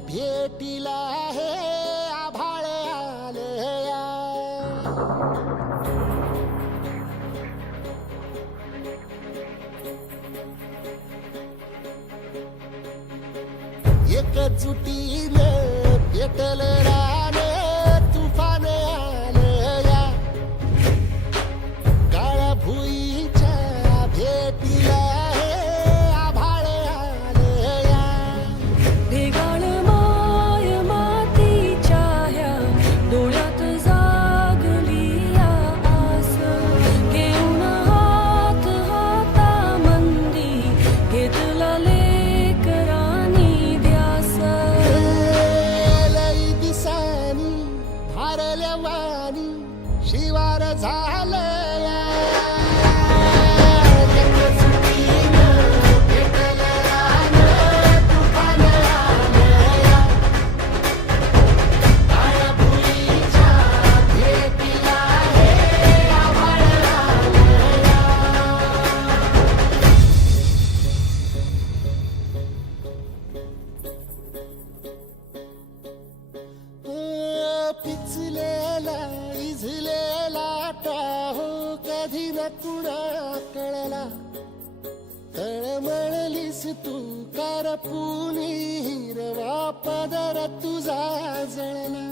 भेटीला हे आभाळ आलया. एकजुटीने पेटलं रान तुफान आलया. काळ्या भुईच्या भेटीला हे आभाळ आलया. ढेगाळ माय मातीच्या ह्या डोळ्यात जागली आस. घेऊन हात हातामंदी घेतला लेकरांनी ध्यास. लई दिसानी भारल्या वाणी शिवार झालया. एकजुटीनं पेटलं रान तुफान आलया. काळ्या भुईच्या भेटीला हे आभाळ आलया. पिचलेला इझलेला टाहो कधी न कुणा कळला. तळमळलीस तू करपुनी हिरवा पदर तुझा जळला.